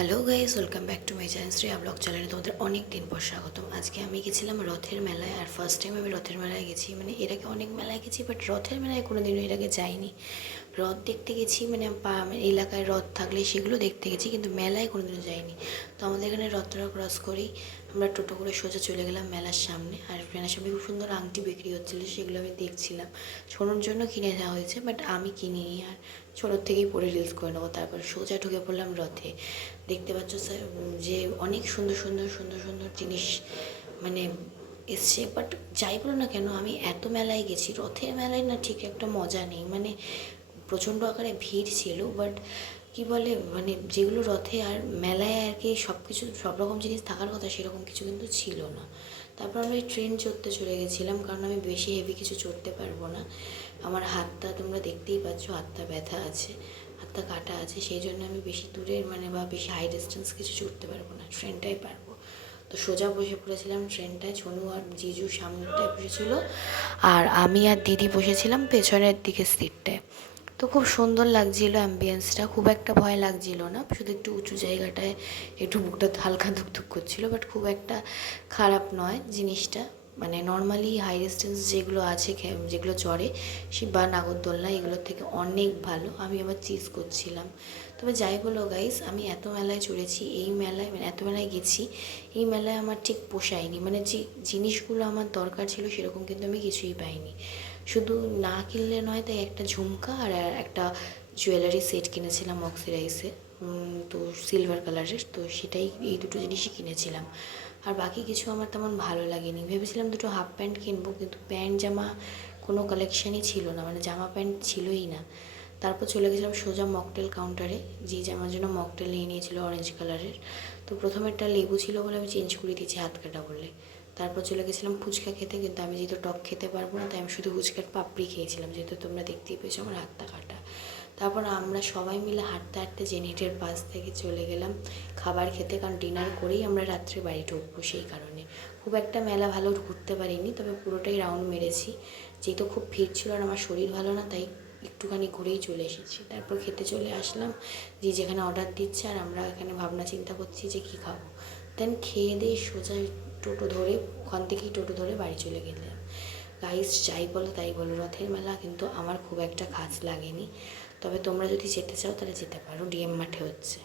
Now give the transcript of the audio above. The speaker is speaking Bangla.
Hello guys, welcome back to my channel Shreya blog চ্যানেলে তোমাদের অনেক দিন পর স্বাগতম। আজকে আমি গেছিলাম রথের মেলায়, আর ফার্স্ট টাইম আমি রথের মেলায় গেছি। মানে এর আগে অনেক মেলায় গেছি, বাট রথের মেলায় কোনো দিনও এর আগে যাইনি। রথ দেখতে গেছি, মানে এলাকায় রথ থাকলে সেগুলো দেখতে গেছি, কিন্তু মেলায় কোনো দিনও যাইনি। তো আমাদের এখানে রথটা ক্রস করেই আমরা টোটো করে সোজা চলে গেলাম মেলার সামনে। আর মেলার সামনে খুব সুন্দর আংটি বিক্রি হচ্ছিলো, সেগুলো আমি দেখছিলাম। ছোটোর জন্য কিনে দেওয়া হয়েছে, বাট আমি কিনিনি। আর ছোটোর থেকেই পরে রিলস করে নেবো। তারপর সোজা ঢুকে পড়লাম রথে। দেখতে পাচ্ছ স্যার যে অনেক সুন্দর সুন্দর সুন্দর সুন্দর জিনিস মানে এসছে। বাট যাই বলো না কেন, আমি এত মেলায় গেছি, রথের মেলায় না ঠিক একটা মজা নেই। মানে প্রচণ্ড আকারে ভিড় ছিল, বাট কী বলে, মানে যেগুলো রথে আর মেলায় আর কি সব কিছু সব রকম জিনিস থাকার কথা, সেরকম কিছু কিন্তু ছিল না। তারপর আমরা ট্রেন চড়তে চলে গেছিলাম, কারণ আমি বেশি হেভি কিছু চড়তে পারবো না। আমার হাতটা তোমরা দেখতেই পাচ্ছ, হাতটা ব্যথা আছে, হাতটা কাটা আছে, সেই জন্য আমি বেশি দূরের মানে বা বেশি হাই ডিস্টেন্স কিছু চড়তে পারবো না, ট্রেনটাই পারবো। তো সোজা বসে পড়েছিলাম ট্রেনটায়। ছনু আর জিজু সামনেটায় বসেছিল, আর আমি আর দিদি বসেছিলাম পেছনের দিকে সিটটায়। তো খুব সুন্দর লাগছিল অ্যাম্বিয়েন্সটা, খুব একটা ভয় লাগছিল না, শুধু একটু উঁচু জায়গাটায় একটু বুকটা হালকা ধুকধুক করছিল, বাট খুব একটা খারাপ নয় জিনিসটা। মানে নর্মালি হাই ডিস্টেন্স যেগুলো আছে, যেগুলো চড়ে বা নাগরদোলনা, এগুলোর থেকে অনেক ভালো। আমি আবার চিজ করছিলাম। তবে যাই বলো গাইস, আমি এত মেলায় চড়েছি, এই মেলায় মানে এত মেলায় গেছি, এই মেলায় আমার ঠিক পোষায়নি। মানে যে জিনিসগুলো আমার দরকার ছিল সেরকম কিন্তু আমি কিছুই পাইনি। শুধু না কিনলে নয়, তাই একটা ঝুমকা আর একটা জুয়েলারি সেট কিনেছিলাম অক্সিডাইসে, তো সিলভার কালারের। তো সেটাই, এই দুটো জিনিসই কিনেছিলাম। আর বাকি কিছু আমার তেমন ভালো লাগেনি। ভেবেছিলাম দুটো হাফ প্যান্ট কিনবো, কিন্তু প্যান্ট জামা কোনো কালেকশানই ছিল না, মানে জামা প্যান্ট ছিলই না। তারপর চলে গেছিলাম সোজা মকটেল কাউন্টারে, যে আমার জন্য মকটেল নিয়ে নিয়েছিল অরেঞ্জ কালারের। তো প্রথমেরটা লেবু ছিল বলে আমি চেঞ্জ করে দিয়েছি হাত কাটা বলে। তারপর চলে গেছিলাম ফুচকা খেতে, কিন্তু আমি যেহেতু টক খেতে পারবো না, তাই আমি শুধু ফুচকার পাপড়ি খেয়েছিলাম, যেহেতু তোমরা দেখতেই পেয়েছো আমার হাতটা কাটা। তারপর আমরা সবাই মিলে হাঁটতে হাঁটতে জেনিটের পাশ থেকে চলে গেলাম খাবার খেতে, কারণ ডিনার করেই আমরা রাত্রে বাড়ি ঢুকবো, সেই কারণে। খুব একটা মেলা ভালো ঘুরতে পারিনি, তবে পুরোটাই রাউন্ড মেরেছি, যেহেতু খুব ভিড় ছিল আর আমার শরীর ভালো না, তাই একটুখানি ঘুরেই চলে এসেছি। তারপর খেতে চলে আসলাম, যে যেখানে অর্ডার দিচ্ছে, আর আমরা এখানে ভাবনা চিন্তা করছি যে কী খাবো। দেন খেয়ে দিয়ে সোজা টোটো ধরে, ওখান থেকেই টোটো ধরে বাড়ি চলে গেলাম। গাইস, যাই বলো তাই বলো, রথের মেলা কিন্তু আমার খুব একটা খাস লাগেনি। তবে তোমরা যদি যেতে চাও তাহলে যেতে পারো, ডিএম মাঠে হচ্ছে।